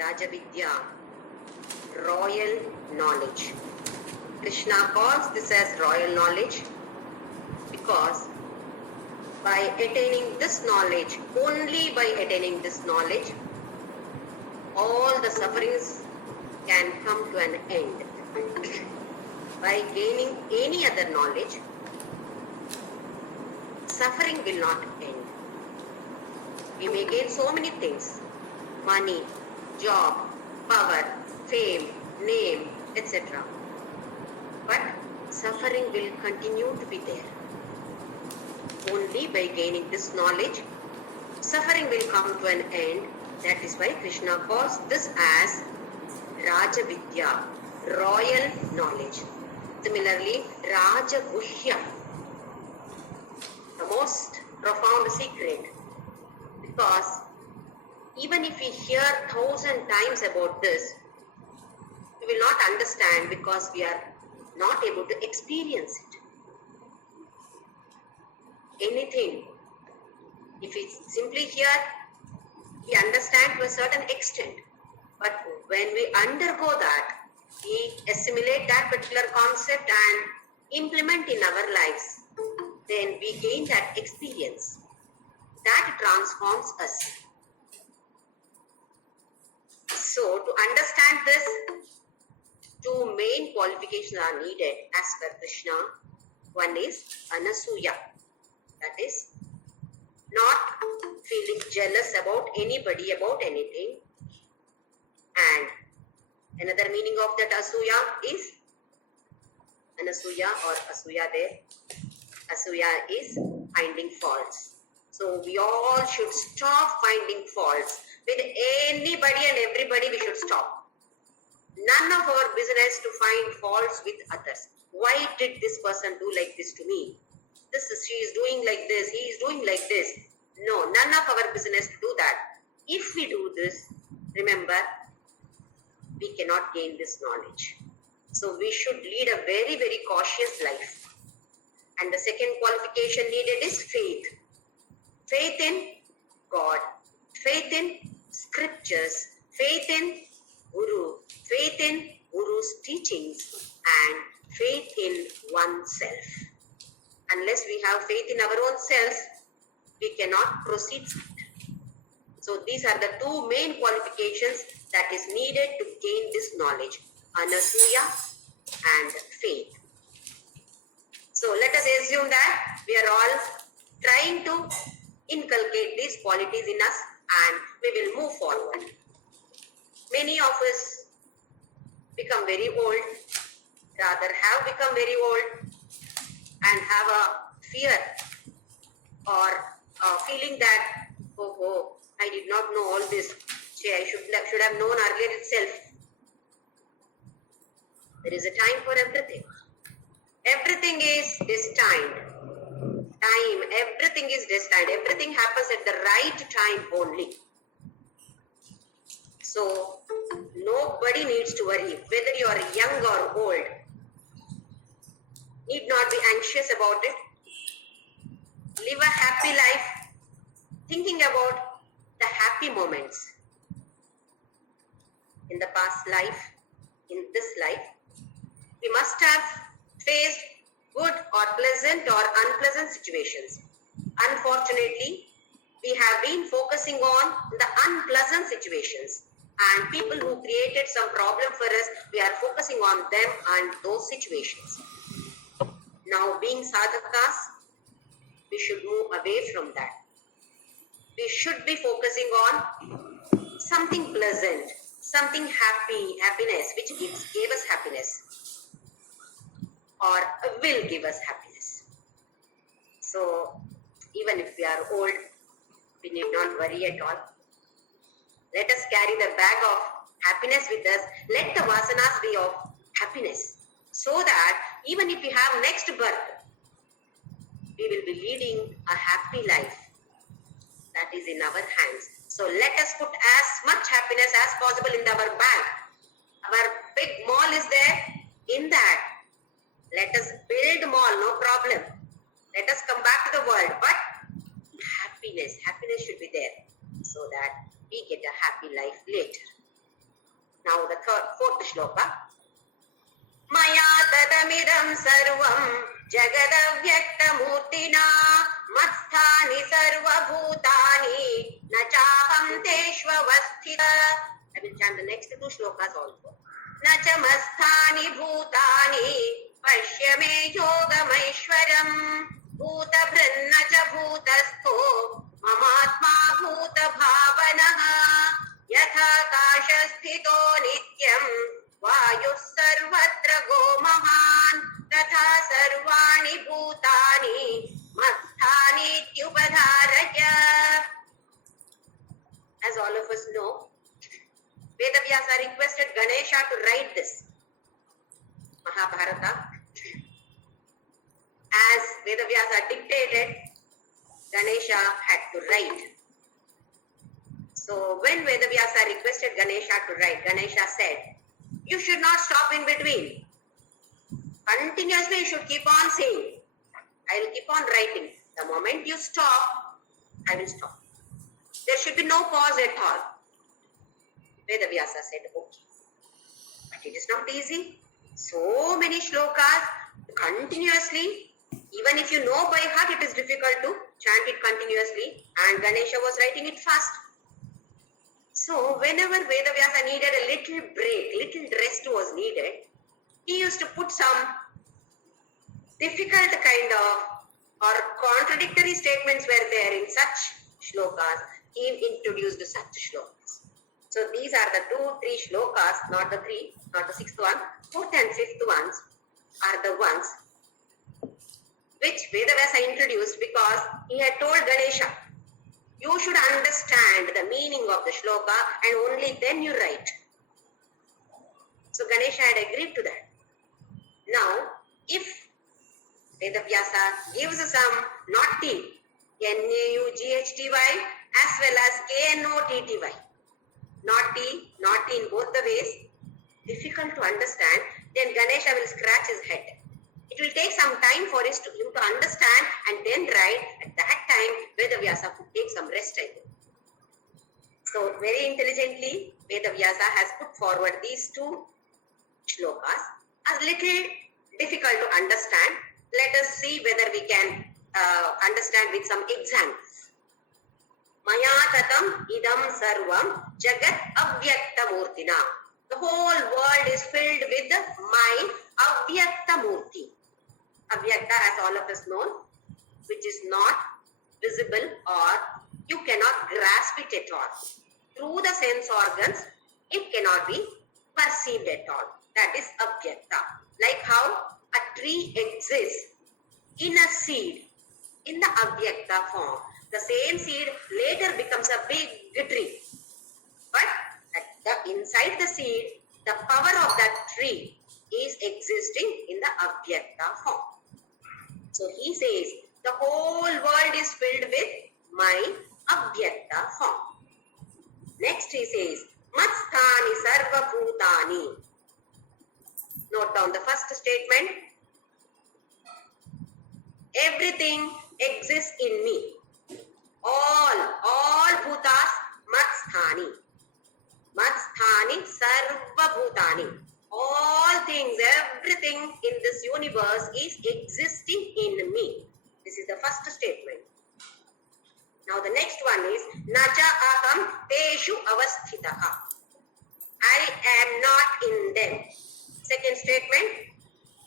Rajavidya, royal knowledge. Krishna calls this as royal knowledge because by attaining this knowledge, only by attaining this knowledge, all the sufferings can come to an end. By gaining any other knowledge, suffering will not end. We may gain so many things: money, job, power, fame, name, etc. But suffering will continue to be there. Only by gaining this knowledge, suffering will come to an end. That is why Krishna calls this as Rajavidya, royal knowledge. Similarly, Rajaguhya, the most profound secret. Because even if we hear 1,000 times about this, we will not understand because we are not able to experience it. Anything, if we simply hear, we understand to a certain extent. But when we undergo that, we assimilate that particular concept and implement in our lives, then we gain that experience. That transforms us. So, to understand this, two main qualifications are needed as per Krishna. One is Anasuya, that is, not feeling jealous about anybody, about anything. And another meaning of that Asuya is Anasuya or Asuya there. Asuya is finding faults. So we all should stop finding faults. With anybody and everybody we should stop. None of our business to find faults with others. Why did this person do like this to me? She is doing like this, he is doing like this. No, none of our business to do that. If we do this, remember, we cannot gain this knowledge. So we should lead a very, very cautious life. And the second qualification needed is faith. Faith in God, faith in scriptures, faith in Guru, faith in Guru's teachings, and faith in oneself. Unless we have faith in our own self, we cannot proceed. So these are the two main qualifications that is needed to gain this knowledge: Anasuya and faith. So let us assume that we are all trying to inculcate these qualities in us and we will move forward. Many of us become very old, rather have become very old and have a fear or a feeling that, oh, I did not know all this. I should have known earlier itself. There is a time for everything. Everything is destined. Everything is destined. Everything happens at the right time only. So, nobody needs to worry. Whether you are young or old, need not be anxious about it. Live a happy life, thinking about the happy moments. In the past life, in this life, we must have faced good or pleasant or unpleasant situations. Unfortunately, we have been focusing on the unpleasant situations, and people who created some problem for us, we are focusing on them and those situations. Now, being sadhakas, we should move away from that. We should be focusing on something pleasant, something happiness, which gave us happiness or will give us happiness. So, even if we are old, we need not worry at all. Let us carry the bag of happiness with us. Let the vasanas be of happiness, so that even if we have next birth, we will be leading a happy life. That is in our hands. So let us put as much happiness as possible in our bag. Our big mall is there. In that, let us build mall, no problem. Let us come back to the world. But happiness should be there, so that we get a happy life later. Now the fourth shloka. Maya tadamidam sarvam jagadavyaktamurtina matsthani sarvabhutani na chaham teshvavasthita. I will chant the next two shlokas also. Na cha masthani bhutani pashya me yogamaishwaram bhutabhranna cha bhutastho mamatma bhuta bhavanaha yatha kashasthito nityam vayuh sarvatra go mahan tatha sarvani bhutani masthani tyupadharaya. As all of us know, Vedavyasa requested Ganesha to write this Mahabharata. As Vedavyasa dictated, Ganesha had to write. So when Vedavyasa requested Ganesha to write, Ganesha said, you should not stop in between. Continuously you should keep on saying. I will keep on writing. The moment you stop, I will stop. There should be no pause at all. Vedavyasa said, okay. But it is not easy. So many shlokas continuously. Even if you know by heart, it is difficult to chant it continuously. And Ganesha was writing it fast. So whenever Vedavyasa needed a little break, little rest was needed, he used to put some difficult kind of or contradictory statements were there in such shlokas. He introduced such shlokas. So these are the 2-3 shlokas, not the 3, not the 6th one. 4th and 5th ones are the ones which Vedavyasa introduced because he had told Ganesha, you should understand the meaning of the shloka and only then you write. So Ganesha had agreed to that. Now, if Vedavyasa gives some not T, N-A-U-G-H-T-Y as well as K-N-O-T-T-Y. Not T in both the ways, difficult to understand, then Ganesha will scratch his head. It will take some time for him to understand and then write. At that time, Vedavyasa could take some rest, I think. So very intelligently, Vedavyasa has put forward these 2 shlokas as little difficult to understand. Let us see whether we can understand with some examples. Maya tatam idam sarvam jagat avyakta murtina. The whole world is filled with my avyakta murti. Avyakta, as all of us know, which is not visible or you cannot grasp it at all. Through the sense organs, it cannot be perceived at all. That is avyakta. Like how a tree exists in a seed, in the avyakta form. The same seed later becomes a big tree. But inside the seed, the power of that tree is existing in the avyakta form. So he says, the whole world is filled with my avyakta form. Next he says, Matsthani sarva bhutani. Note down the first statement. Everything exists in me. All bhutas matsthani. Matsthani sarva bhutani. All things, everything in this universe is existing in me. This is the first statement. Now the next one is Nacha aham teshu avasthitaha. I am not in them. Second statement,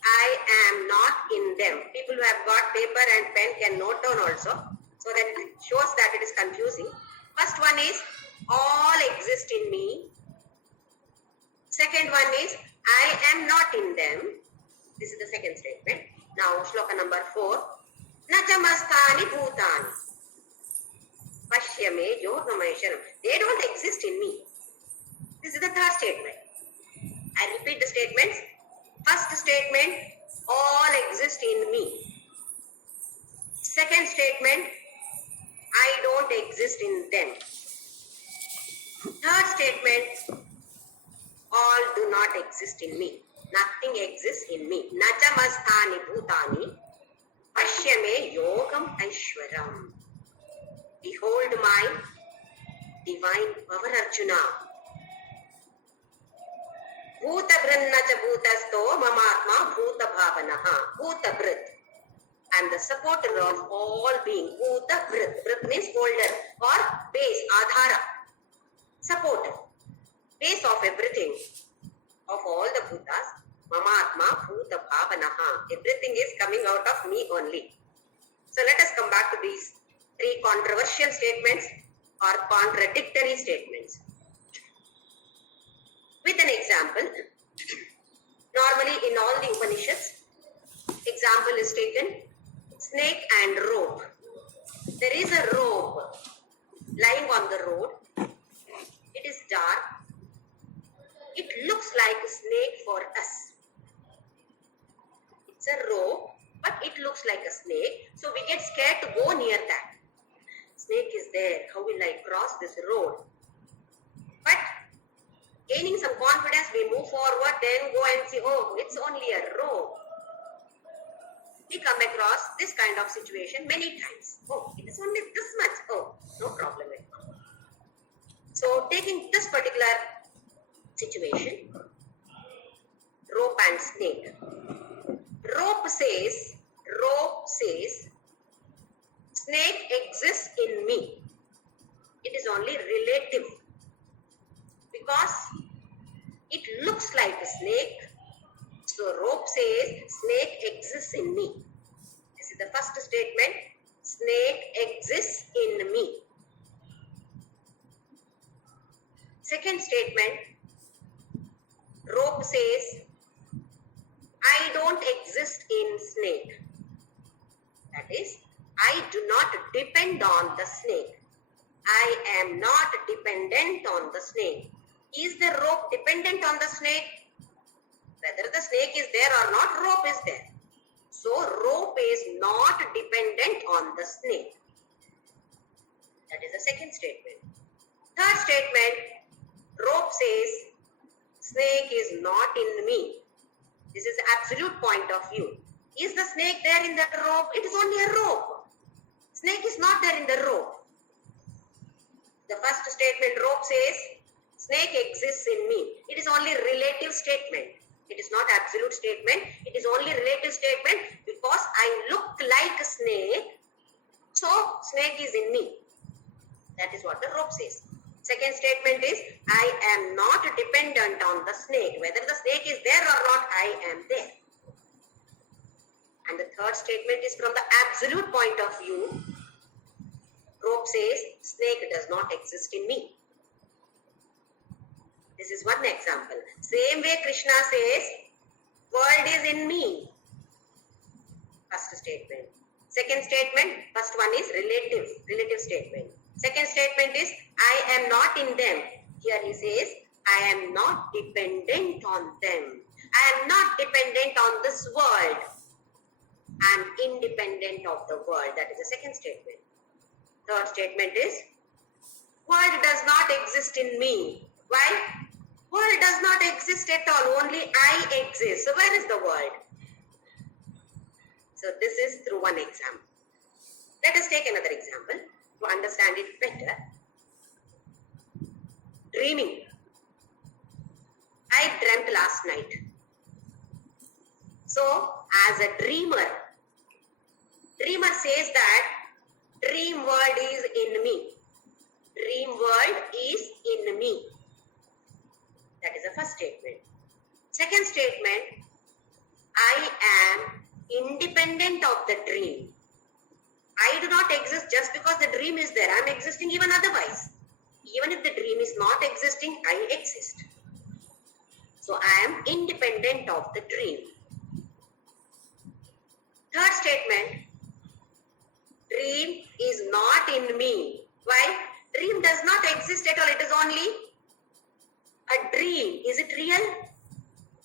I am not in them. People who have got paper and pen can note down also, so that it shows that it is confusing. First one is all exist in me. Second one is I am not in them. This is the second statement. Now shloka number 4. Nachamastani bhutani. Pashyame yogamesharam. They don't exist in me. This is the third statement. I repeat the statements. First statement, all exist in me. Second statement, I don't exist in them. Third statement, all do not exist in me. Nothing exists in me. Nachamastani bhutani pashyame yogam aishwaram. Behold my divine power, Arjuna. Bhutabhranna cha bhutasto mamatma bhutabhavanaha. Bhutabhrit. And the supporter of all being. Bhutabhrit. Bhrit means holder or base, adhara. Supporter. Base of everything. Of all the bhutas. Mamatma bhutabhavanaha. Everything is coming out of me only. So let us come back to these three controversial statements or contradictory statements. With an example, normally in all the Upanishads, example is taken, snake and rope. There is a rope lying on the road. It is dark. It looks like a snake for us. It's a rope, but it looks like a snake. So we get scared to go near that. Snake is there. How will I cross this road? But gaining some confidence, we move forward, then go and see, oh, it's only a rope. We come across this kind of situation many times. Oh, it is only this much. Oh, no problem at all. So taking this particular situation, rope and snake. Rope says, snake exists in me. It is only relative. Because it looks like a snake. So rope says snake exists in me. This is the first statement. Snake exists in me. Second statement. Rope says I don't exist in snake. That is, I do not depend on the snake. I am not dependent on the snake. Is the rope dependent on the snake? Whether the snake is there or not, rope is there. So rope is not dependent on the snake. That is the second statement. Third statement, rope says snake is not in me. This is absolute point of view. Is the snake there in the rope? It is only a rope. Snake is not there in the rope. The first statement, rope says snake exists in me. It is only relative statement. It is not absolute statement. It is only relative statement because I look like a snake. So snake is in me. That is what the rope says. Second statement is I am not dependent on the snake. Whether the snake is there or not, I am there. And the third statement is from the absolute point of view. Rope says snake does not exist in me. This is one example. Same way Krishna says world is in me. First statement. Second statement, first one is relative statement. Second statement is I am not in them. Here he says I am not dependent on them. I am not dependent on this world. I am independent of the world. That is the second statement. Third statement is world does not exist in me. Why? World does not exist at all. Only I exist. So where is the world? So this is through one example. Let us take another example to understand it better. Dreaming. I dreamt last night. So as a dreamer says that dream world is in me. Dream world is in me. That is the first statement. Second statement, I am independent of the dream. I do not exist just because the dream is there. I am existing even otherwise. Even if the dream is not existing, I exist. So I am independent of the dream. Third statement, dream is not in me. Why? Dream does not exist at all. It is only a dream. Is it real?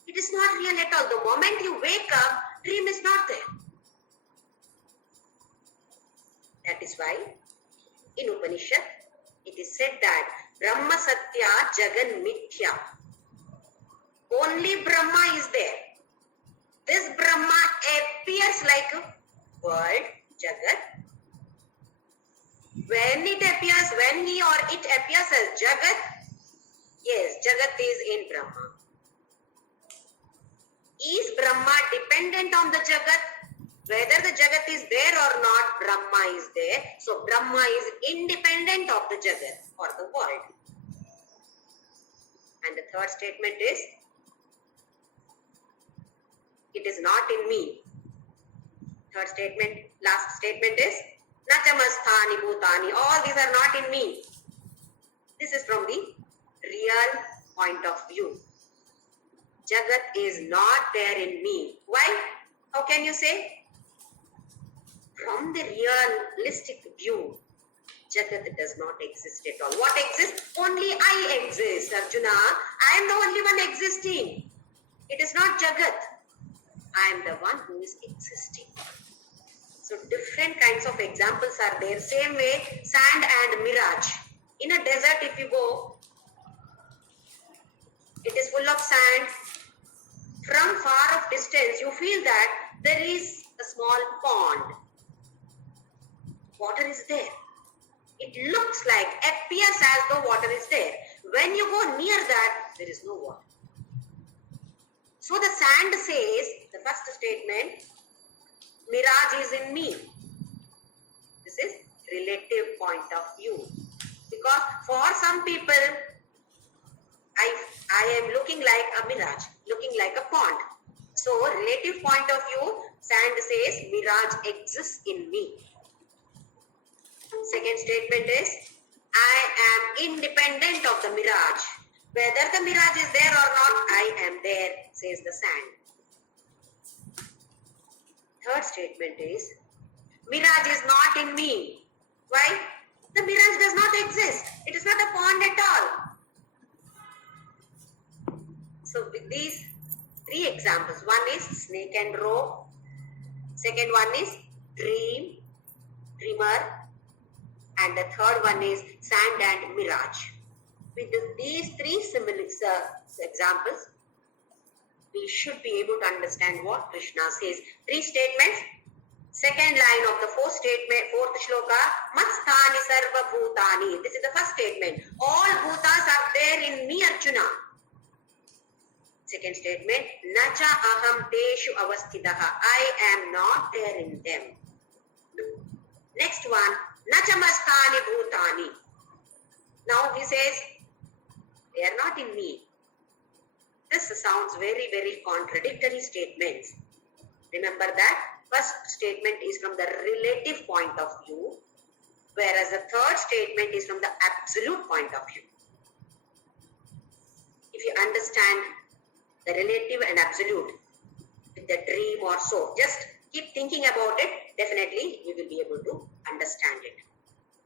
It is not real at all. The moment you wake up, dream is not there. That is why in Upanishad it is said that Brahma Satya Jagan Mithya. Only Brahma is there. This Brahma appears like a world, Jagat. When it appears, when he or it appears as Jagat, yes, Jagat is in Brahma. Is Brahma dependent on the Jagat? Whether the Jagat is there or not, Brahma is there. So Brahma is independent of the Jagat or the world. And the third statement is, it is not in me. Third statement, last statement is, Nachamasthani bhutani. All these are not in me. This is from the real point of view. Jagat is not there in me. Why? How can you say? From the realistic view, Jagat does not exist at all. What exists? Only I exist, Arjuna. I am the only one existing. It is not Jagat. I am the one who is existing. So different kinds of examples are there. Same way, sand and mirage. In a desert, if you go, it is full of sand. From far off distance, you feel that there is a small pond. Water is there. It looks like, appears as though water is there. When you go near that, there is no water. So the sand says, the first statement, mirage is in me. This is relative point of view. Because for some people, I am looking like a mirage, looking like a pond. So relative point of view, sand says mirage exists in me. Second statement is, I am independent of the mirage. Whether the mirage is there or not, I am there, says the sand. Third statement is, mirage is not in me. Why? The mirage does not exist. It is not a pond at all. So with these three examples, one is snake and rope, second one is dreamer, and the third one is sand and mirage. With these three similar examples, we should be able to understand what Krishna says. Three statements. Second line of the fourth statement, fourth shloka, Masthani sarva bhutani. This is the first statement. All bhutas are there in me, Arjuna. Second statement, Nacha aham teshu avasthidaha. I am not there in them. Next one, Nachamasthani bhutani. Now he says, they are not in me. This sounds very, very contradictory statements. Remember that first statement is from the relative point of view, whereas the third statement is from the absolute point of view. If you understand the relative and absolute with the dream or so, just keep thinking about it. Definitely you will be able to understand it.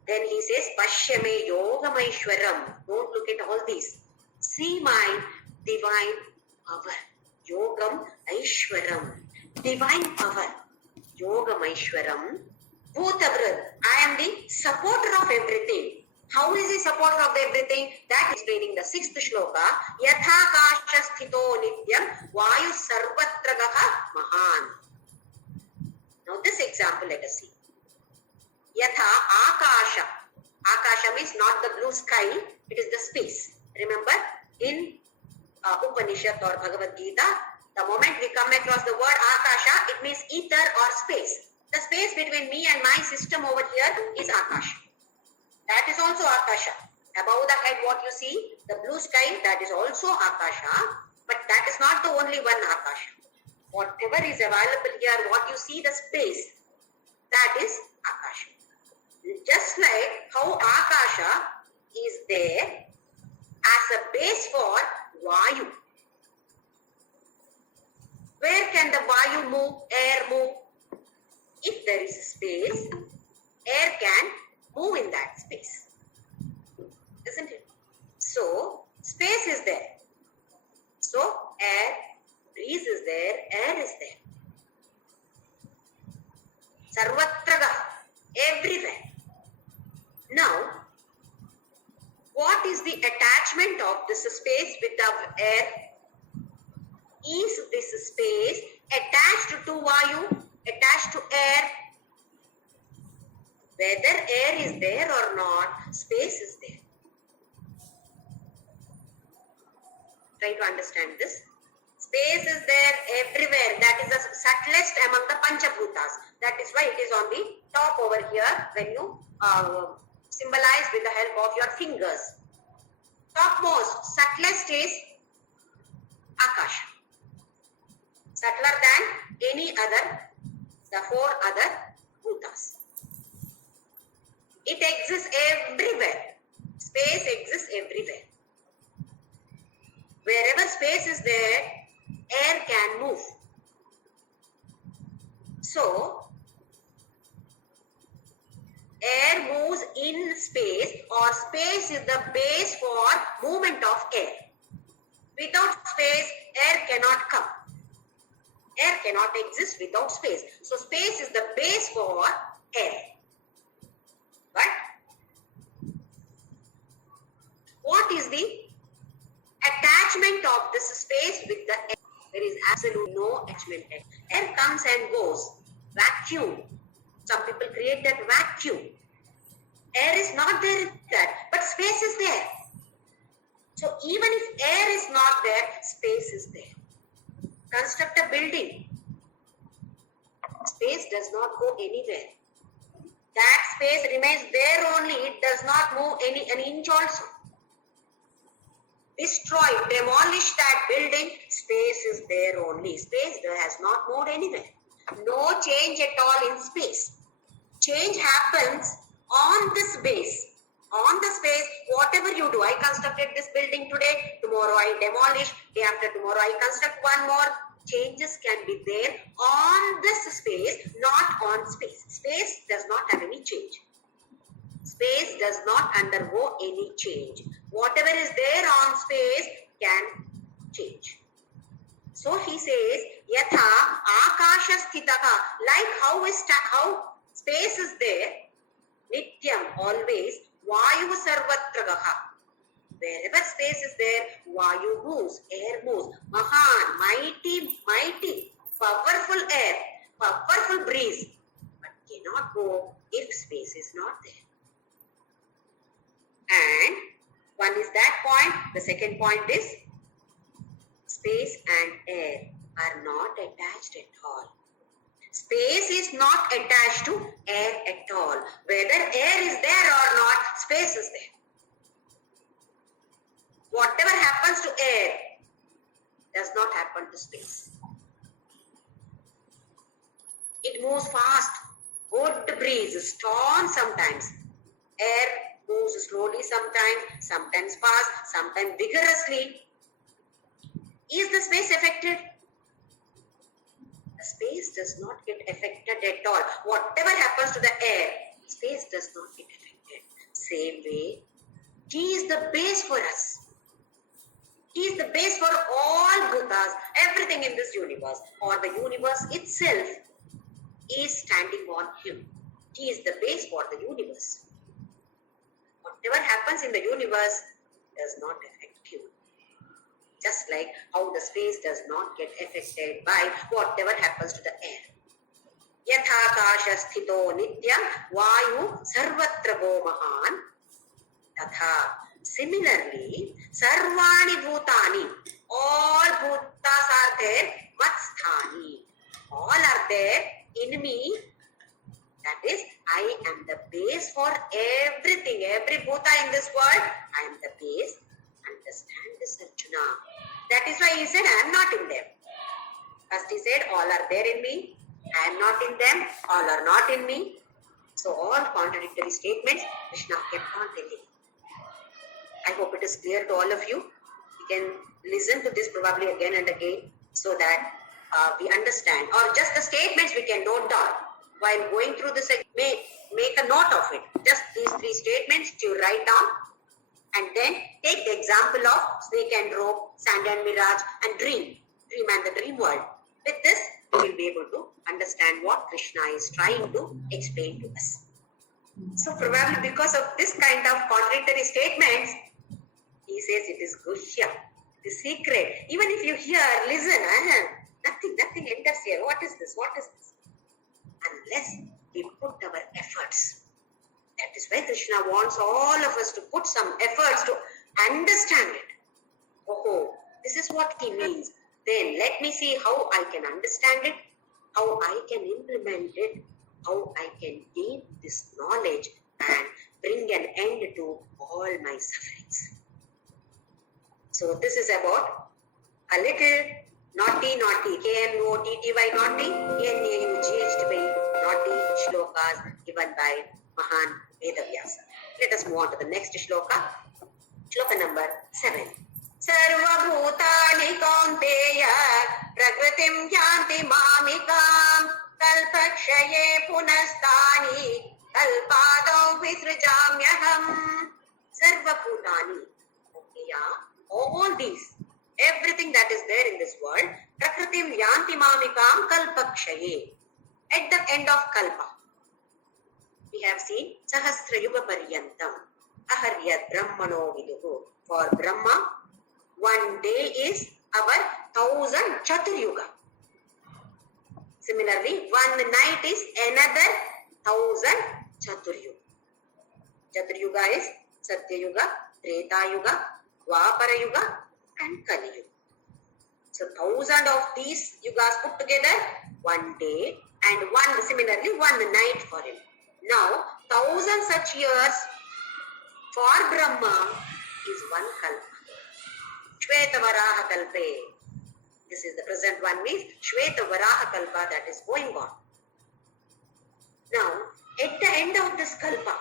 Then he says, Pashyame Yogamaishwaram. Don't look at all these. See my divine power. Yogam Aishwaram. Divine power. Yogam Aishwaram. Bhutavrad. I am the supporter of everything. How is he supporter of everything? That is explaining the sixth shloka. Yathakasha sthito nityam vayu sarvatragaha mahan. Now this example let us see. Yatha akasha. Akasha means not the blue sky, it is the space. Remember in Upanishad or Bhagavadgita, the moment we come across the word akasha, it means ether or space. The space between me and my system over here is akasha. That is also akasha. Above the head what you see, the blue sky, that is also akasha, but that is not the only one akasha. Whatever is available here, what you see, the space, that is akasha. Just like how akasha is there as a base for vayu. Where can the vayu move, air move? If there is a space, air can move in that space. Isn't it? So, space is there. So, air, breeze is there, air is there. Sarvatraga, everywhere. Now, what is the attachment of this space with the air? Is this space attached to vayu, attached to air? Whether air is there or not, space is there. Try to understand this. Space is there everywhere. That is the subtlest among the Panchabhutas. That is why it is on the top over here when you symbolize with the help of your fingers. Topmost, subtlest is Akasha. Subtler than any other, the four other bhutas. It exists everywhere. Space exists everywhere. Wherever space is there, air can move. So, air moves in space, or space is the base for movement of air. Without space, air cannot come. Air cannot exist without space. So, space is the base for air. But, what is the attachment of this space with the air? There is absolutely no attachment. Air comes and goes. Vacuum. Some people create that vacuum. Air is not there in that, but space is there. So even if air is not there, space is there. Construct a building. Space does not go anywhere. That space remains there only. It does not move an inch also. Destroy, demolish that building, space is there only. Space has not moved anywhere. No change at all in space. Change happens on this base. On the space, whatever you do, I constructed this building today, tomorrow I demolish, day after tomorrow I construct one more. Changes can be there on this space, not on space. Space does not have any change. Space does not undergo any change. Whatever is there on space can change. So he says, Yatha Akasha Sthitaka, like how space is there, Nityam, always, Vayu Sarvatragaha. Wherever space is there, Vayu moves, air moves. Mahan, mighty, powerful air, powerful breeze, but cannot go if space is not there. And one is that point. The second point is space and air are not attached at all. Space is not attached to air at all. Whether air is there or not, space is there. Whatever happens to air does not happen to space. It moves fast. Good breeze, storm sometimes. Air moves slowly sometimes fast, sometimes vigorously. Is the space affected? The space does not get affected at all. Whatever happens to the air, space does not get affected. Same way, He is the base for us. He is the base for all bhutas, everything in this universe, or the universe itself is standing on Him. He is the base for the universe. Whatever happens in the universe does not affect Him. Just like how the space does not get affected by whatever happens to the air. Yatha kasha sthito nitya vayu sarvatra go mahan. Tatha. Similarly, sarvani bhutani. All bhutas are there. Matsthani. All are there in me. That is, I am the base for everything. Every bhuta in this world, I am the base. Understand this, Arjuna. That is why he said, I am not in them. First he said, all are there in me. I am not in them. All are not in me. So all contradictory statements, Krishna kept on telling. I hope it is clear to all of you. You can listen to this probably again and again so that we understand. Or just the statements we can note down. While going through this, make a note of it. Just these three statements to write down. And then take the example of snake and rope, sand and mirage, and dream and the dream world. With this, we will be able to understand what Krishna is trying to explain to us. So probably because of this kind of contradictory statements, he says it is Gushya, it is secret. Even if you hear, listen, nothing enters here. What is this? What is this? Unless we put our efforts. That is why Krishna wants all of us to put some efforts to understand it. Oh, this is what he means. Then let me see how I can understand it, how I can implement it, how I can gain this knowledge and bring an end to all my sufferings. So this is about a little naughty, K-N-O-T-T-Y, naughty, N-A-U-G-H-T-Y, naughty shlokas given by Mahan Vedavyasa. Let us move on to the next shloka. Shloka number 7. Sarvabhutani kaunteya prakritim yanti mamikam kalpakshaye punastani kalpadau visrujamyaham. Sarvabhutani. Okay, yeah. All these, everything that is there in this world, prakritim yanti mamikam kalpakshaye. At the end of kalpa, we have seen sahasra yuga paryantam aharyat brahmano viduhu. For Brahma, one day is our 1000 Chaturyuga. Similarly, one night is another 1000 Chaturyuga. Chaturyuga is Satya Yuga, Treta Yuga, Dwapara Yuga and Kali Yuga. So 1000 of these yugas put together, one day, and similarly one night for him. Now 1000 such years for Brahma is one kalpa. Shweta Varaha Kalpe. This is the present one, means Shweta Varaha Kalpa that is going on. Now, at the end of this kalpa,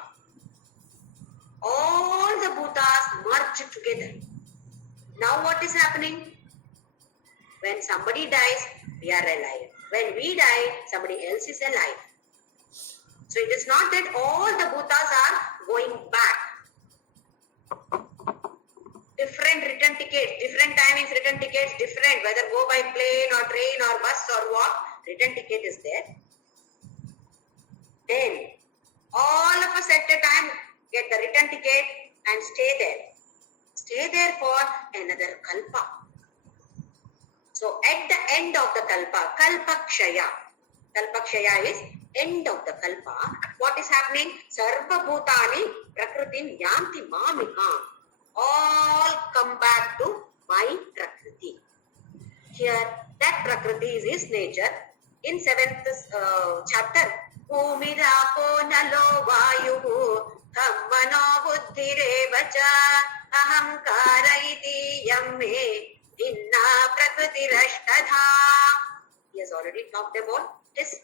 all the bhutas merge together. Now what is happening? When somebody dies, we are alive. When we die, somebody else is alive. So it is not that all the bhutas are going back. Different return tickets, different timings, return tickets, different, whether go by plane or train or bus or walk, return ticket is there. Then, all of us at a time get the return ticket and stay there. Stay there for another kalpa. So, at the end of the kalpa, kalpakshaya is end of the kalpa. What is happening? Sarva bhutani prakritim yanti mamikam. All come back to my Prakriti. Here, that Prakriti is his nature. In 7th chapter, Bhumirapo nalo vayuhu kammano buddhirevacha ahamkara iti yamme inna prakritirashtadha. He has already talked about his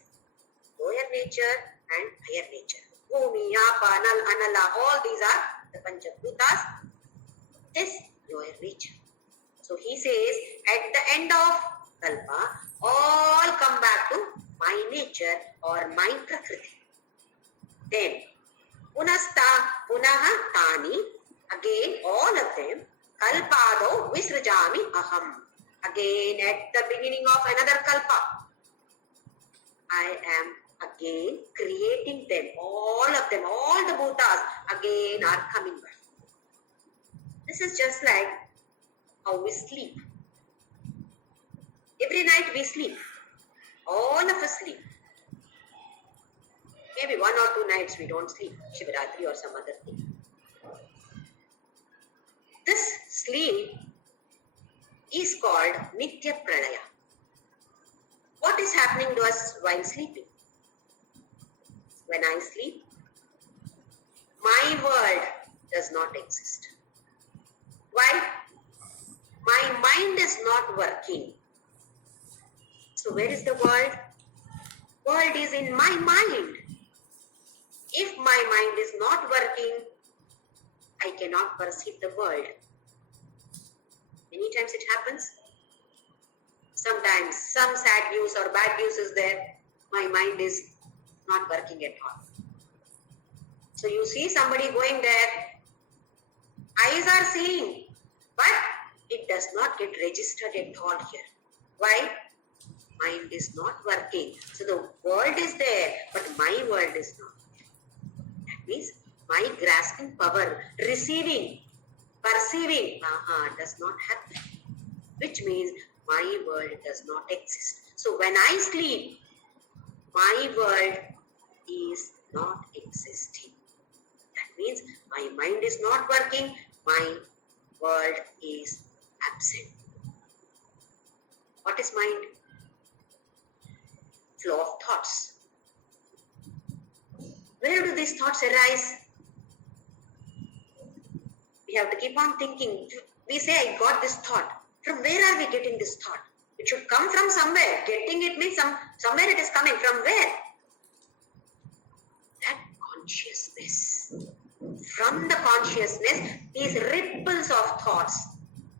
lower nature and higher nature. Bhumi, Apa, Anala, all these are the Panchabhutas. This lower nature. So he says, at the end of kalpa, all come back to my nature or my prakriti. Then, punaha tani, again all of them, kalpado visrajami aham. Again at the beginning of another kalpa, I am again creating them, all of them, all the bhutas again are coming back. This is just like how we sleep. Every night we sleep. All of us sleep. Maybe 1 or 2 nights we don't sleep. Shivratri or some other thing. This sleep is called Nitya Pranaya. What is happening to us while sleeping? When I sleep, my world does not exist. Why? My mind is not working. So where is the world? World is in my mind. If my mind is not working, I cannot perceive the world. Many times it happens. Sometimes some sad news or bad news is there. My mind is not working at all. So you see somebody going there. Eyes are seeing, but it does not get registered at all here. Why? Mind is not working. So the world is there, but my world is not. That means my grasping power, receiving, perceiving, does not happen. Which means my world does not exist. So when I sleep, my world is not existing. That means my mind is not working, my world is absent. What is mind? Flow of thoughts. Where do these thoughts arise? We have to keep on thinking. We say, I got this thought. From where are we getting this thought? It should come from somewhere. Getting it means somewhere it is coming. From where? That consciousness. From the consciousness, these ripples of thoughts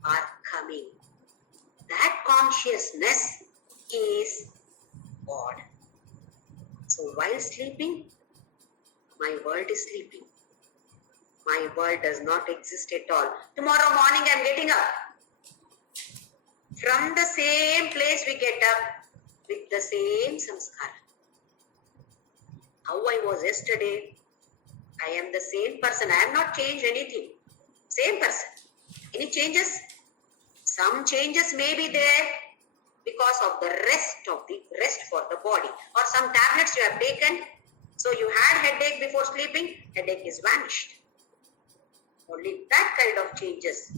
are coming. That consciousness is God. So while sleeping, my world is sleeping. My world does not exist at all. Tomorrow morning I am getting up. From the same place we get up with the same samskara. How I was yesterday, I am the same person. I have not changed anything. Same person. Any changes? Some changes may be there because of the rest for the body. Or some tablets you have taken. So you had headache before sleeping. Headache is vanished. Only that kind of changes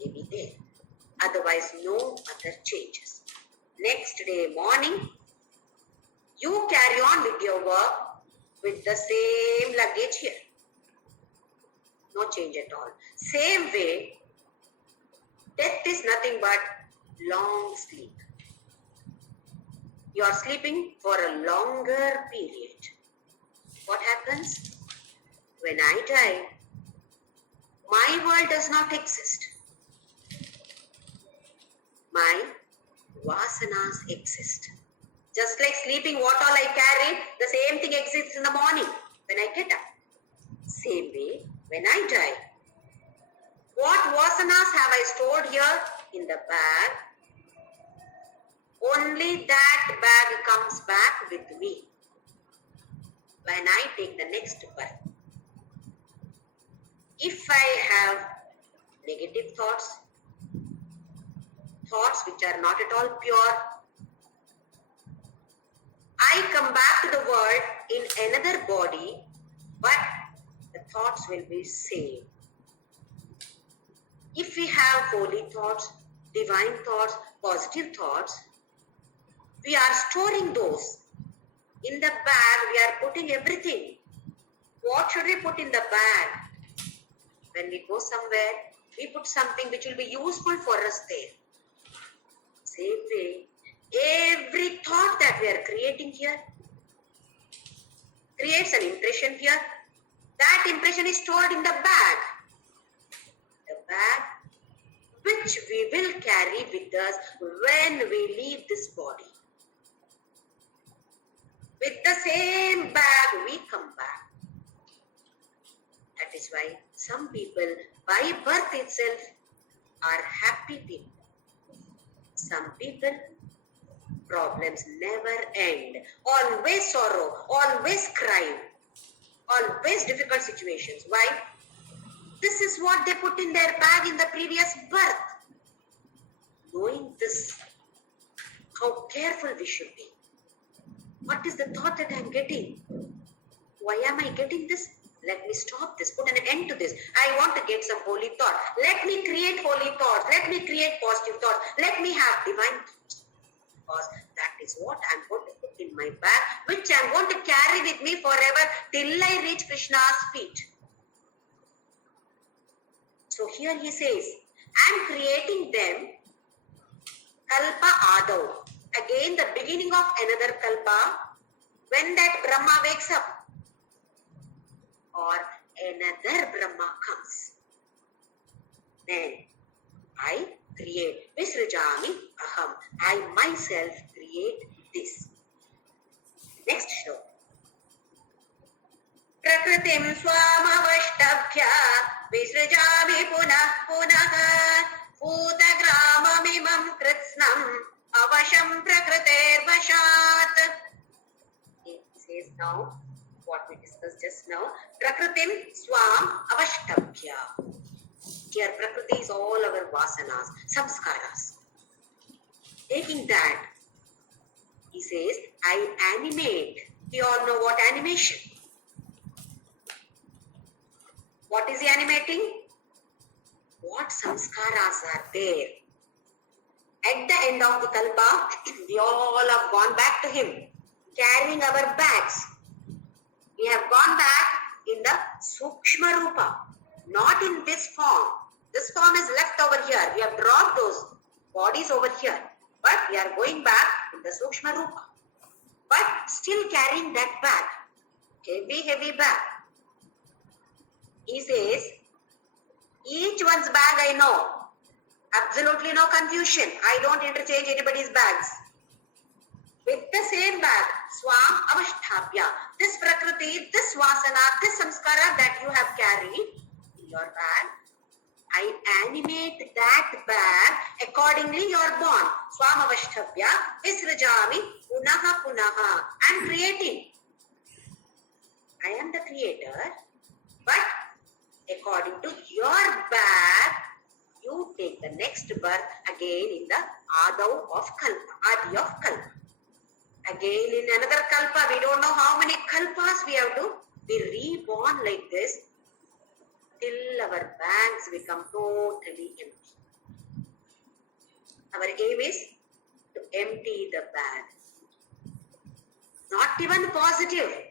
may be there. Otherwise, no other changes. Next day morning, you carry on with your work with the same luggage here. No change at all. Same way, death is nothing but long sleep. You are sleeping for a longer period. What happens? When I die, my world does not exist. My vasanas exist. Just like sleeping, what all I carry, the same thing exists in the morning when I get up. Same way, when I die, what vasanas have I stored here in the bag? Only that bag comes back with me when I take the next birth. If I have negative thoughts which are not at all pure, I come back to the world in another body, but the thoughts will be same. If we have holy thoughts, divine thoughts, positive thoughts, we are storing those. In the bag, we are putting everything. What should we put in the bag? When we go somewhere, we put something which will be useful for us there. Same way, every thought that we are creating here creates an impression here. That impression is stored in the bag. The bag which we will carry with us when we leave this body. With the same bag, we come back. That is why some people, by birth itself, are happy people. Some people, problems never end. Always sorrow, always crime, always difficult situations. Why? This is what they put in their bag in the previous birth. Knowing this, how careful we should be. What is the thought that I am getting? Why am I getting this? Let me stop this, put an end to this. I want to get some holy thought. Let me create holy thoughts. Let me create positive thoughts. Let me have divine thoughts. Because that is what I am going to put in my bag, which I am going to carry with me forever till I reach Krishna's feet. So here he says, I am creating them kalpa adau. Again, the beginning of another kalpa, when that Brahma wakes up or another Brahma comes, then I create Visrajami Aham. I myself create this. Next shloka. Prakritim swamavashtabhya Visrajami punah punah Bhutagramamimam kritsnam Avasham prakriter vashat. He says now what we discussed just now. Prakritim swam avashtabhya. Here Prakriti is all our vasanas, samskaras. Taking that, he says, I animate. We all know what animation. What is he animating? What samskaras are there? At the end of the kalpa, we all have gone back to him, carrying our bags. We have gone back in the Sukshma Rupa, not in this form. This form is left over here. We have dropped those bodies over here. But we are going back in the Sukshma Rupa. But still carrying that bag. Heavy bag. He says, each one's bag I know. Absolutely no confusion. I don't interchange anybody's bags. With the same bag, Swam Avashthabhya. This Prakriti, this Vasana, this Samskara that you have carried in your bag, I animate that bag accordingly you're born. Swam Avashthabhya, Visrajami, Punaha Punaha. I'm creating. I am the creator, but according to your bag, you take the next birth again in the Adav of Kalpa, Adi of Kalpa. Again in another Kalpa, we don't know how many Kalpas we have to be reborn like this till our bags become totally empty. Our aim is to empty the bag. Not even positive.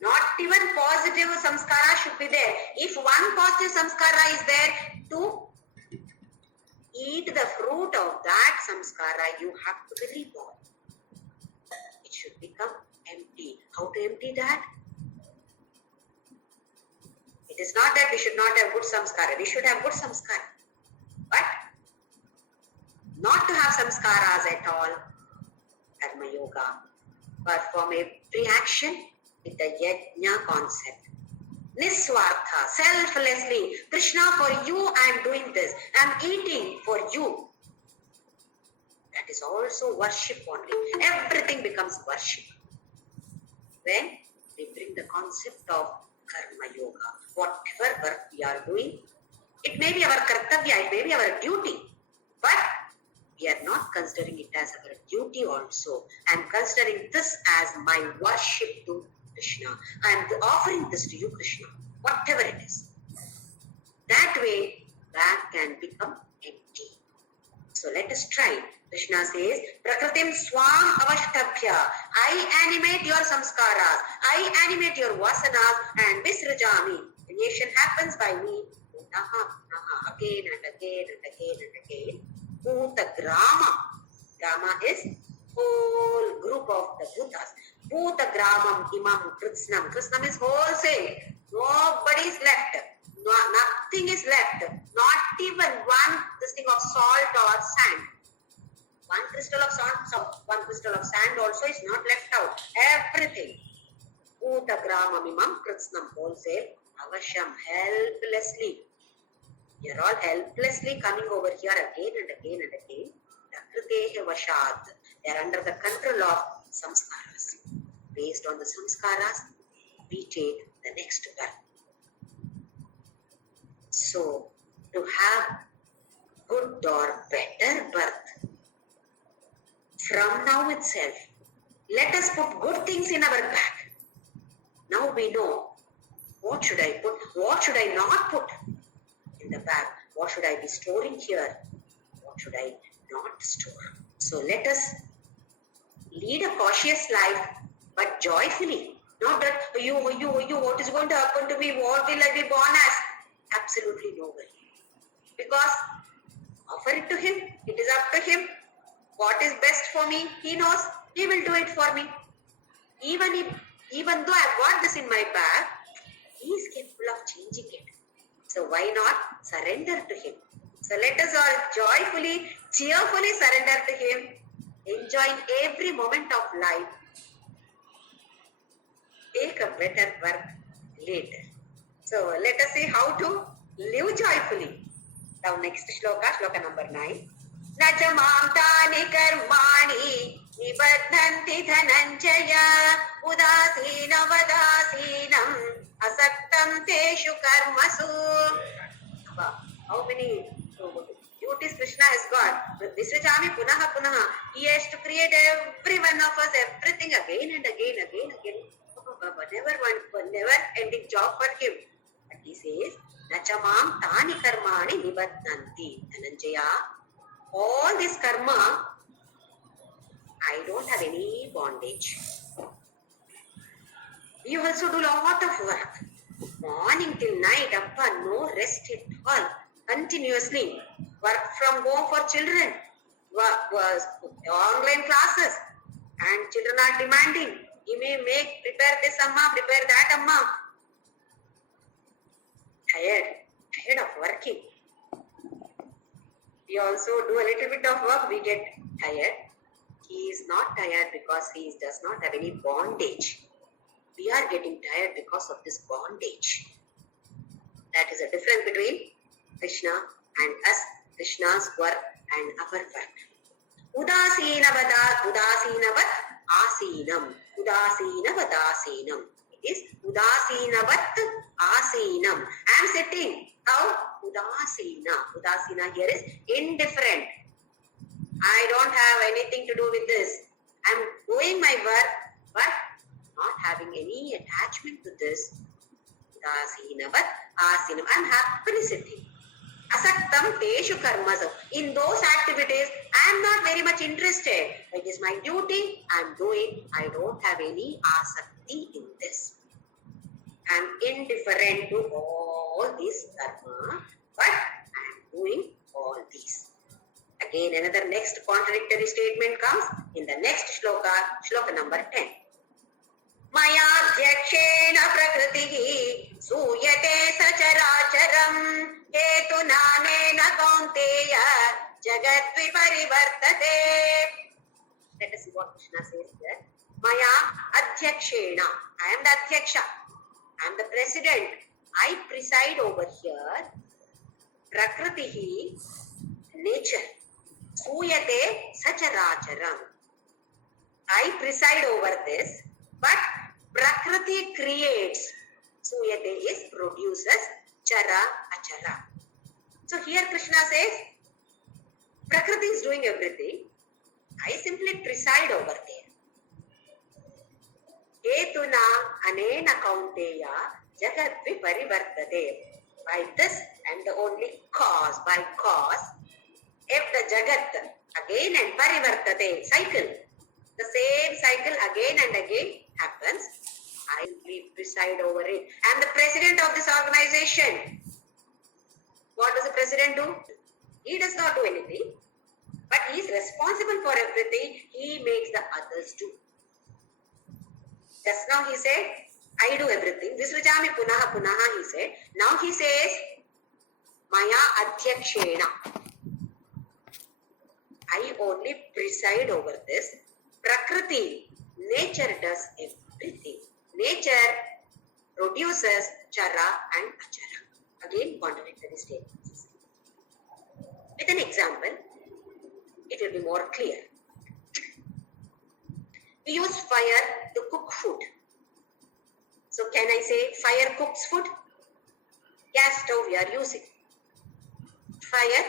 Not even positive samskara should be there. If one positive samskara is there, to eat the fruit of that samskara, you have to be reborn. It should become empty. How to empty that? It is not that we should not have good samskara. We should have good samskara. But not to have samskaras at all. Karma yoga. Perform every action with the yajna concept. Niswartha, selflessly. Krishna, for you I am doing this. I am eating for you. That is also worship only. Everything becomes worship. When we bring the concept of karma yoga, whatever work we are doing, it may be our kartavya, it may be our duty, but we are not considering it as our duty also. I am considering this as my worship to Krishna. I am offering this to you, Krishna, whatever it is. That way, that can become empty. So let us try. Krishna says, Prakritim Swam Avashtabhya. I animate your samskaras. I animate your vasanas and Visrajami. Creation happens by me. Again and again and again and again. Bhuta Grama. Grama is whole group of the Bhutas. Bhuta Gramam Imam Kritsnam. Kritsnam is wholesale. Nobody is left. No, nothing is left. Not even one thing of salt or sand. One crystal of salt, one crystal of sand also is not left out. Everything. Bhuta Gramam Imam Kritsnam wholesale. Avasham, helplessly. You are all helplessly coming over here again and again and again. Prakritehe Vashat. They are under the control of samskaras. Based on the samskaras, we take the next birth. So, to have good or better birth, from now itself, let us put good things in our bag. Now we know what should I put, what should I not put in the bag, what should I be storing here, what should I not store. So let us lead a cautious life, but joyfully. Not that you, what is going to happen to me, what will I be born as? Absolutely no worry. Because offer it to him, it is up to him. What is best for me, he knows, he will do it for me. Even though I got this in my bag, he is capable of changing it. So why not surrender to him? So let us all joyfully, cheerfully surrender to him, enjoying every moment of life. Take a better birth later. So let us see how to live joyfully. Now next shloka, shloka number 9. Nacha mamtani karmani nibadhanti dhananjaya udasina vadasinam asaktam teshu karmasu. How many duties Krishna has got? With Visrajami punaha punaha. He has to create every one of us, everything again and again. Never ending job for him. But he says, Nachamam tani karmani nibadhanti dhananjaya all this karma, I don't have any bondage. We also do a lot of work. Morning till night, appa, no rest at all. Continuously. Work from home for children. Online classes. And children are demanding. You may prepare this amma, prepare that amma. Tired of working. We also do a little bit of work, we get tired. He is not tired because he does not have any bondage. We are getting tired because of this bondage. That is a difference between Krishna and us, Krishna's work and our work. Udasinavad asinam. Udasinavad asinam. It is udasinavat asinam. I am sitting. How? Udasina. Udasina here is indifferent. I don't have anything to do with this. I am doing my work, but not having any attachment to this. Udasinavat asinam. I am happily sitting. Asaktam teshu karmasam. In those activities, I am not very much interested. It is my duty, I am doing. I don't have any asakti in this. I am indifferent to all this karma, but I am doing all these. Again, another next contradictory statement comes in the next shloka, shloka number 10. Maya dhyaksena prakritihi suyate sacharacharam hetu nanena kaunteya jagat viparivartate. Let us see what Krishna says here. Maya adhyakshena. I am the adhyaksha. I am the president. I preside over here. Prakritihi, nature. Suyate sacharacharam. I preside over this, but Prakriti creates. Suyate is produces, chara achara. So here Krishna says, Prakriti is doing everything. I simply preside over there. Ketuna anena kaunteya jagat viparivartate. By this and the only cause, by cause, if the jagat again and parivartate, cycle, the same cycle again and again happens, I will preside over it. I am the president of this organization. What does the president do? He does not do anything, but he is responsible for everything he makes the others do. Just now he said, I do everything. Visrujami punaha punaha he said. Now he says, Maya adhyakshena. I only preside over this. Prakriti, nature does everything. Nature produces chara and achara. Again, contradictory statements. With an example, it will be more clear. We use fire to cook food. So can I say fire cooks food? Gas stove we are using. Fire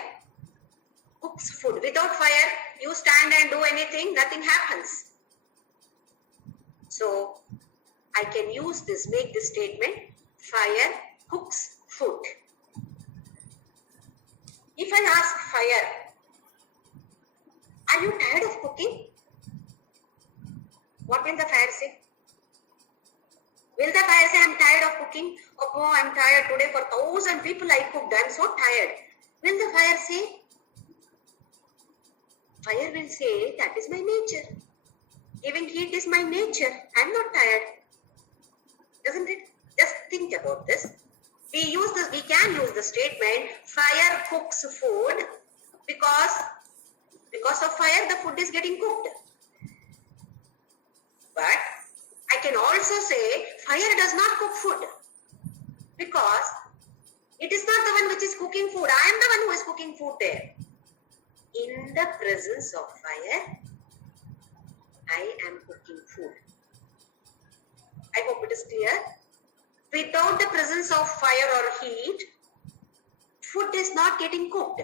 cooks food. Without fire, you stand and do anything, nothing happens. So I can use this, make this statement, fire cooks food. If I ask fire, are you tired of cooking? What will the fire say? Will the fire say, I'm tired of cooking? Oh, I'm tired today for 1,000 people I cooked. I'm so tired. Will the fire say? Fire will say, that is my nature. Giving heat is my nature. I'm not tired. Doesn't it? Just think about this. We can use the statement, fire cooks food because of fire the food is getting cooked. But I can also say, fire does not cook food because it is not the one which is cooking food. I am the one who is cooking food there. In the presence of fire, I am cooking food. I hope it is clear. Without the presence of fire or heat, food is not getting cooked.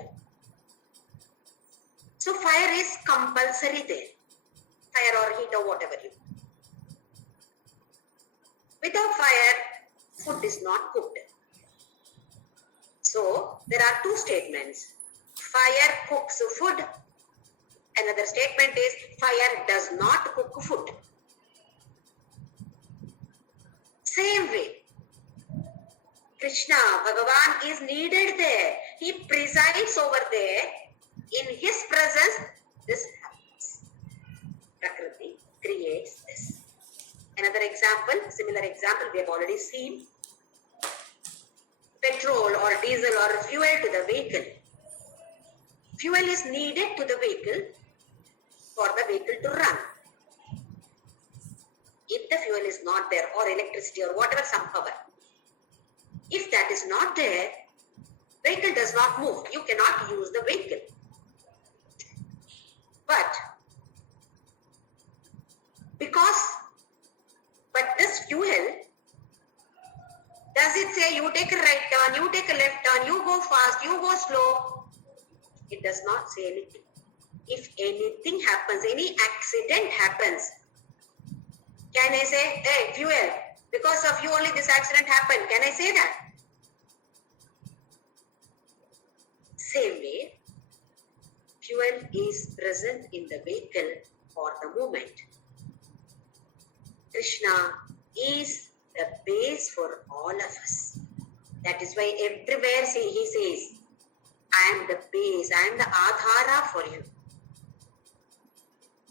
So fire is compulsory there. Fire or heat or whatever you. Without fire, food is not cooked. So there are two statements. fire cooks food. Another statement is fire does not cook food. Same way, Krishna, Bhagavan is needed there. He presides over there. In his presence, this happens. Prakriti creates this. Another example, similar example we have already seen. Petrol or diesel or fuel to the vehicle. Fuel is needed to the vehicle for the vehicle to run. If the fuel is not there, or electricity or whatever, some power, if that is not there, vehicle does not move. You cannot use the vehicle. But this fuel, does it say you take a right turn, you take a left turn, you go fast, you go slow? It does not say anything. If anything happens, any accident happens, can I say, hey, fuel, because of you only this accident happened? Can I say that? Same way, fuel is present in the vehicle for the moment. Krishna is the base for all of us. That is why everywhere he says, I am the base, I am the Adhara for you.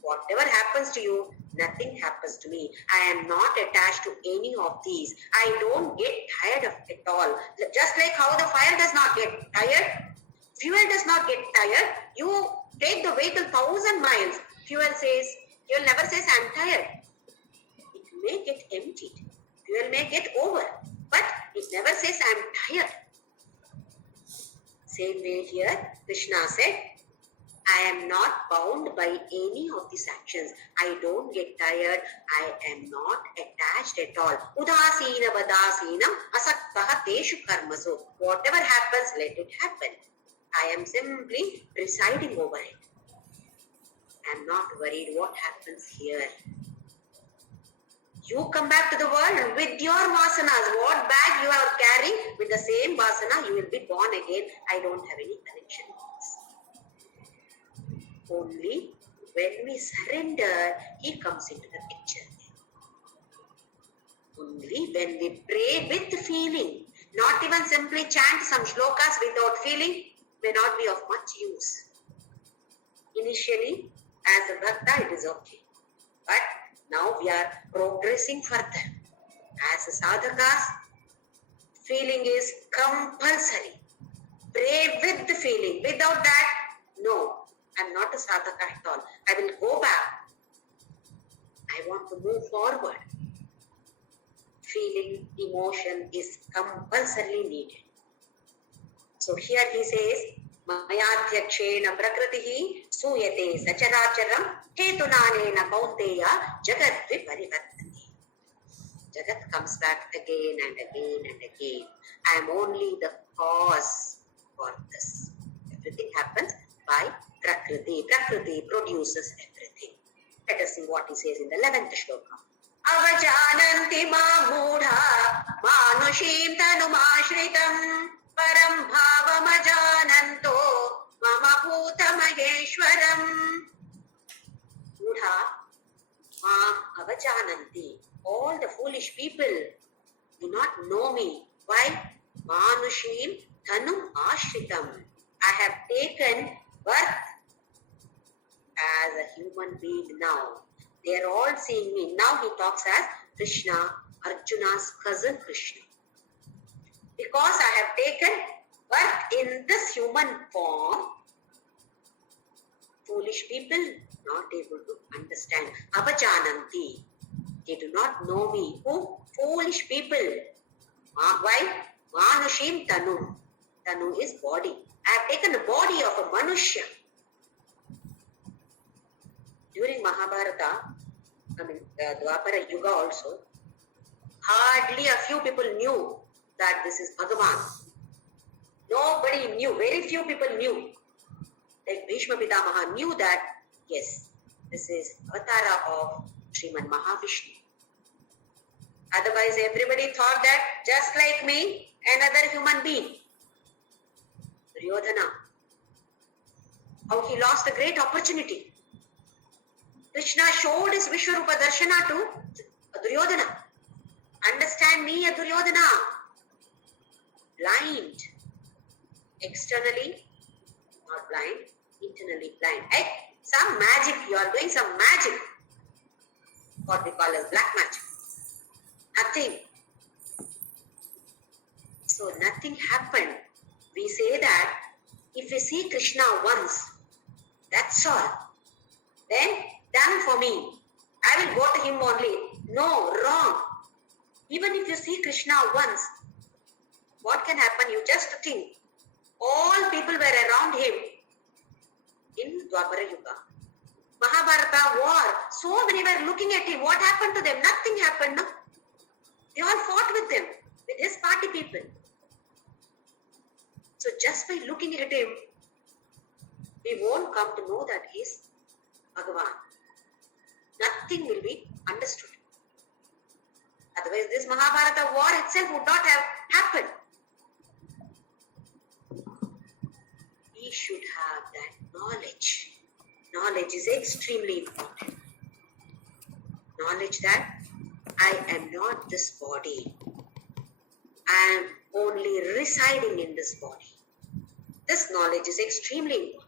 Whatever happens to you, nothing happens to me. I am not attached to any of these. I don't get tired of it all. Just like how the fire does not get tired, fuel does not get tired. You take the vehicle 1,000 miles. Fuel never says I am tired. It may get emptied. Fuel may get over. But it never says I am tired. Same way here, Krishna said, I am not bound by any of these actions. I don't get tired. I am not attached at all. Udasina vadasinam asaktaha teshu karmasu. Whatever happens, let it happen. I am simply presiding over it. I am not worried what happens here. You come back to the world with your vasanas. What bag you are carrying, with the same vasana, you will be born again. I don't have any connection with this. Only when we surrender, he comes into the picture. Only when we pray with feeling, not even simply chant some shlokas without feeling, may not be of much use. Initially, as a bhakta, it is okay. But now we are progressing further. As a sadhakas, feeling is compulsory. Pray with the feeling. Without that, no. I am not a sadhaka at all. I will go back. I want to move forward. Feeling, emotion is compulsorily needed. So here he says, Mayadhyakshena prakritihi suyate sacharacharam hetunanena kaunteya jagat viparivartati. Jagat comes back again and again and again. I am only the cause for this. Everything happens by Prakriti. Prakriti produces everything. Let us see what he says in the 11th shloka. Avajananti ma mudha manushim tanumashritam param bhavamajananto mama bhuta maheshwaram. Mudha ma avajananti. All the foolish people do not know me. Why? Manushim tanum ashritam. I have taken birth as a human being now. They are all seeing me. Now he talks as Krishna, Arjuna's cousin Krishna. Because I have taken birth in this human form, foolish people not able to understand. Avajananti. They do not know me. Who? Foolish people. Why? Manushim Tanu. Tanu is body. I have taken the body of a Manushya. During Mahabharata, Dwapara Yuga also, hardly a few people knew that this is Bhagavan. Nobody knew, very few people knew. Like Bhishma Pitamaha knew that, yes, this is Avatara of Sriman Mahavishnu. Otherwise, everybody thought that just like me, another human being. Duryodhana, how he lost a great opportunity. Krishna showed his Vishwarupa Darshana to Duryodhana. Understand me, Duryodhana. Blind. Externally not blind, internally blind. Some magic, you are doing some magic. What we call as black magic. Nothing. So nothing happened. We say that if we see Krishna once, that's all. Then done for me. I will go to him only. No, wrong. Even if you see Krishna once, what can happen? You just think. All people were around him in Dwapara Yuga. Mahabharata war. So many were looking at him. What happened to them? Nothing happened. No? They all fought with him, with his party people. So just by looking at him, we won't come to know that he is Bhagavan. Nothing will be understood. Otherwise, this Mahabharata war itself would not have happened. We should have that knowledge. Knowledge is extremely important. Knowledge that I am not this body. I am only residing in this body. This knowledge is extremely important.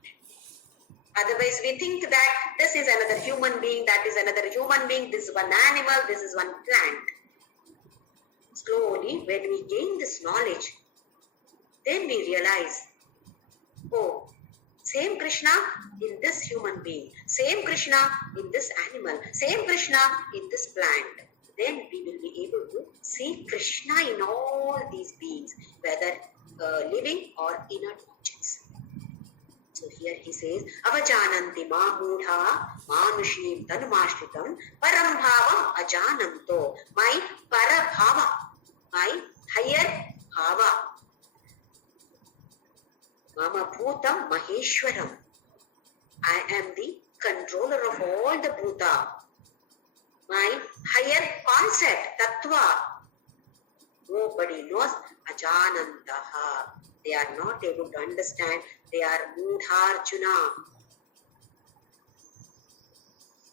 Otherwise, we think that this is another human being, that is another human being, this is one animal, this is one plant. Slowly, when we gain this knowledge, then we realize, oh, same Krishna in this human being, same Krishna in this animal, same Krishna in this plant. Then we will be able to see Krishna in all these beings, whether living or inert objects. So here he says, Avajananti ma mudha manushim tanumashritam param bhavam ajananto. My para bhava, my higher bhava. Mama bhutam maheshwaram. I am the controller of all the bhuta. My higher concept, tattva. Nobody knows ajanantaha. They are not able to understand. They are mudharjuna.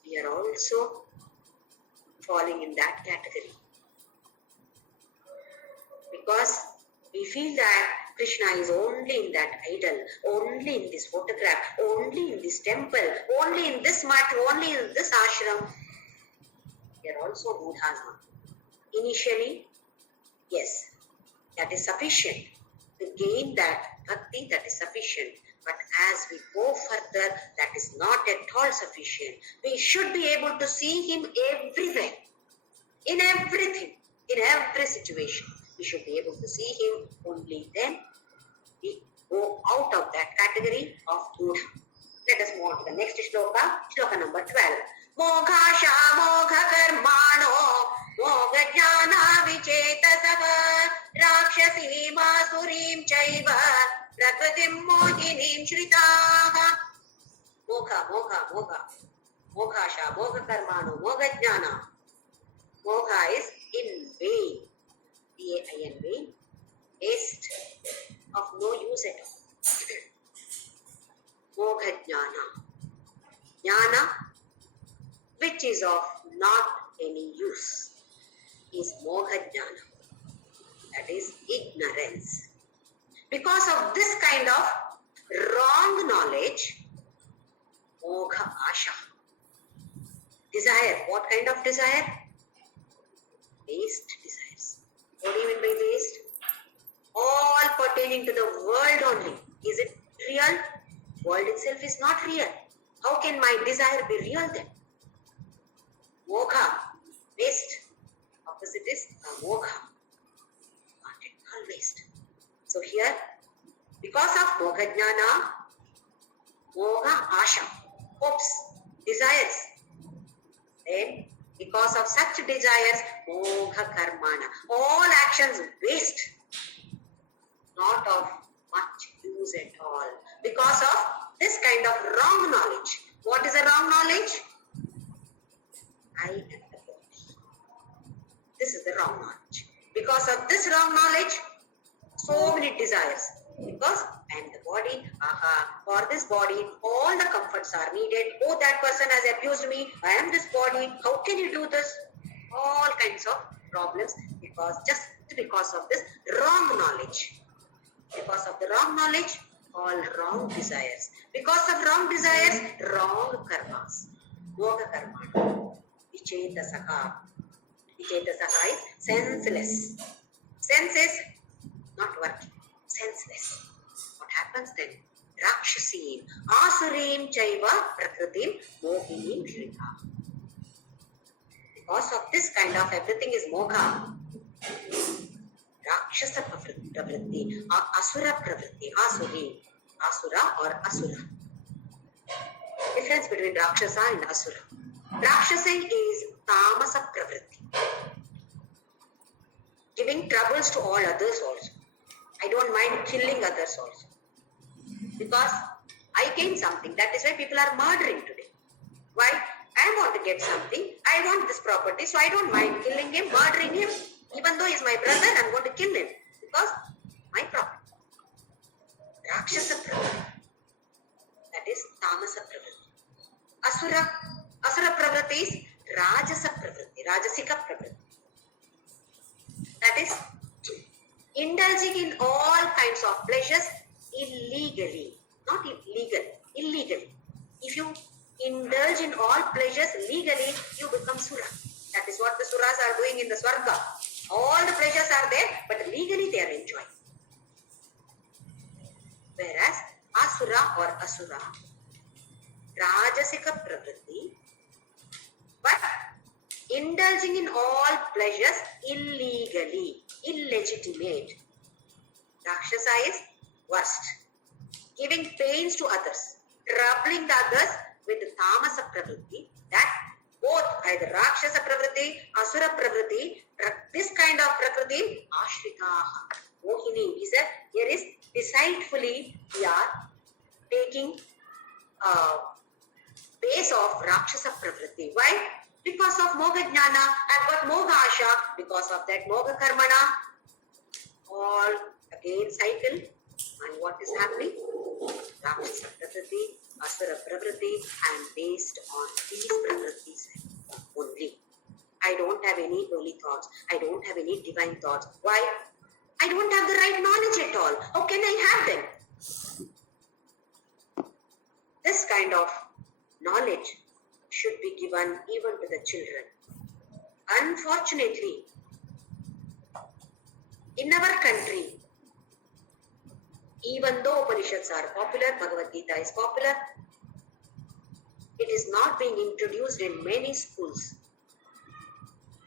We are also falling in that category. Because we feel that Krishna is only in that idol, only in this photograph, only in this temple, only in this mat, only in this ashram. We are also mudharjuna. Initially, yes, that is sufficient. To gain that bhakti, that is sufficient. But as we go further, that is not at all sufficient. We should be able to see him everywhere, in everything, in every situation. We should be able to see him. Only then we go out of that category of mudha. Let us move on to the next shloka, shloka number 12. Moghasha mogha karmano mogha jnana vicetasaha rakshasi masurim chaiva prakritim mohinim shritaha. Mogha. Moghasha mogha karmano mogha jnana. Mogha is in vain. V-A-I-N, vain. Waste of no use at all. Mogha jnana. Jnana, which is of not any use, is mogha jnana. That is ignorance. Because of this kind of wrong knowledge, mogha asha. Desire. What kind of desire? Waste desires. What do you mean by waste? All pertaining to the world only. Is it real? World itself is not real. How can my desire be real then? Mogha, waste. Opposite is amogha. Not at all waste. So here, because of mogha jnana, mogha asha, hopes, desires. Then, because of such desires, mogha karmana. All actions waste. Not of much use at all. Because of this kind of wrong knowledge. What is a wrong knowledge? I am the body. This is the wrong knowledge. Because of this wrong knowledge, so many desires. Because I am the body. For this body, all the comforts are needed. Oh, that person has abused me. I am this body. How can you do this? All kinds of problems just because of this wrong knowledge. Because of the wrong knowledge, all wrong desires. Because of wrong desires, wrong karmas. Moga karma. Vichetasaka. Vichetasaka is senseless. Sense is not working. Senseless. What happens then? Rakshasim, Asurim Chaiva Prakritim Mohinim Shrika. Because of this kind of everything is moha. Rakshasa pravritti, Asura pravritti, Asuri, Asura or Asura. Difference between Rakshasa and Asura. Rakshasa is Tamasa pravritti. Giving troubles to all others also. I don't mind killing others also. Because I gain something. That is why people are murdering today. Why? I want to get something. I want this property. So I don't mind killing him, murdering him. Even though he's my brother, I'm going to kill him. Because my property. Rakshasa pravritti. That is Tamasa pravritti. Asura pravritti is Rajasa pravritti. Rajasika pravritti. That is indulging in all kinds of pleasures illegally. Not illegal. Illegally. If you indulge in all pleasures legally, you become Sura. That is what the Suras are doing in the Swarga. All the pleasures are there, but legally they are enjoying. Whereas Asura or Asura, Rajasika pravritti, but indulging in all pleasures illegally, illegitimate. Rakshasa is worst. Giving pains to others, troubling the others with the Tamasa pravritti, that both either Rakshasa pravritti, Asura pravritti, this kind of prakriti, Ashritaha. Mohini, he said, here is deceitfully we are taking base of Rakshasa pravritti. Why? Because of Moga Jnana, I've got Moga Asha. Because of that Moga Karmana, all again cycle. And what is happening? Rakshasa prakriti, Asura pravritti, and based on these pravrittis only. I don't have any holy thoughts. I don't have any divine thoughts. Why? I don't have the right knowledge at all. How can I have them? This kind of knowledge should be given even to the children. Unfortunately, in our country, even though Upanishads are popular, Bhagavadgita is popular, it is not being introduced in many schools.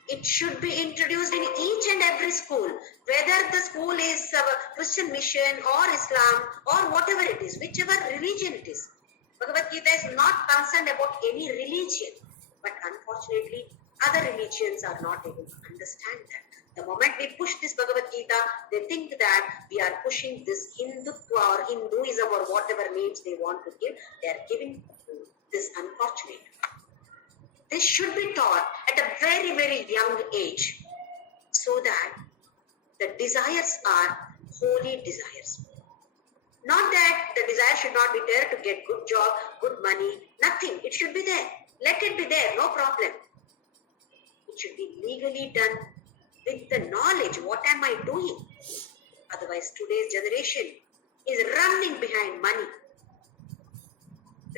It should be introduced in each and every school, whether the school is Christian mission or Islam or whatever it is, whichever religion it is. Bhagavad Gita is not concerned about any religion, but unfortunately, other religions are not able to understand that. The moment we push this Bhagavad Gita, they think that we are pushing this Hindutva or Hinduism or whatever names they want to give. They are giving this unfortunate. This should be taught at a very, very young age so that the desires are holy desires. Not that the desire should not be there to get good job, good money, nothing. It should be there. Let it be there, no problem. It should be legally done with the knowledge, what am I doing? Otherwise, today's generation is running behind money,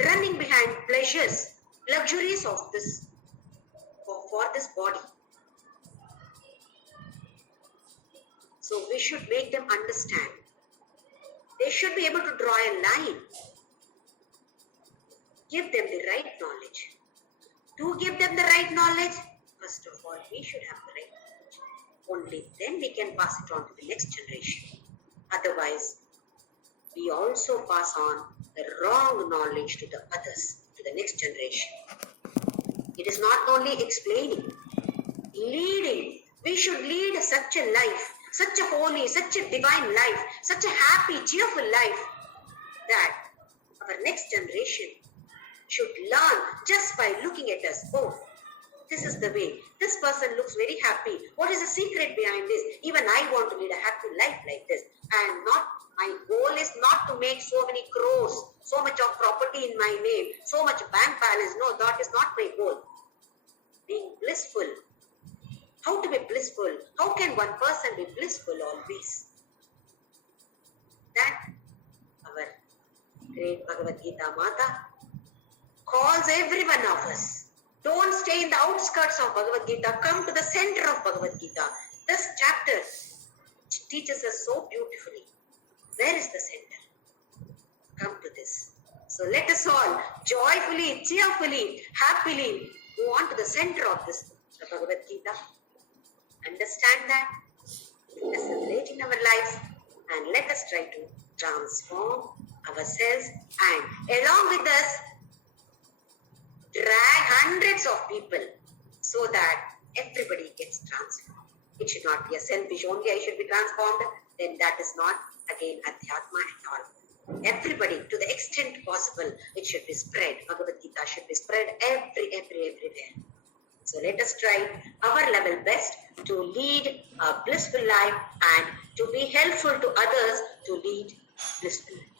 running behind pleasures, luxuries of this, for this body. So we should make them understand. They should be able to draw a line. Give them the right knowledge. To give them the right knowledge, first of all, we should have the right knowledge. Only then we can pass it on to the next generation. Otherwise, we also pass on the wrong knowledge to the others, to the next generation. It is not only explaining, leading. We should lead such a life, such a holy, such a divine life, such a happy, cheerful life that our next generation should learn just by looking at us. Oh, This is the way. This person looks very happy. What is the secret behind this? Even I want to lead a happy life like this. And not, my goal is not to make so many crores, so much of property in my name, so much bank balance. No, that is not my goal. Being blissful. How to be blissful? How can one person be blissful always? That our great Bhagavadgita Mata calls every one of us. Don't stay in the outskirts of Bhagavad Gita. Come to the center of Bhagavad Gita. This chapter teaches us so beautifully. Where is the center? Come to this. So let us all joyfully, cheerfully, happily go on to the center of this Bhagavad Gita. Understand that. Let's celebrate in our lives and let us try to transform ourselves and along with us drag hundreds of people so that everybody gets transformed. It should not be a selfish, only I should be transformed, then that is not again Adhyatma at all. Everybody, to the extent possible, it should be spread. Bhagavad Gita should be spread everywhere. So let us try our level best to lead a blissful life and to be helpful to others to lead blissful life.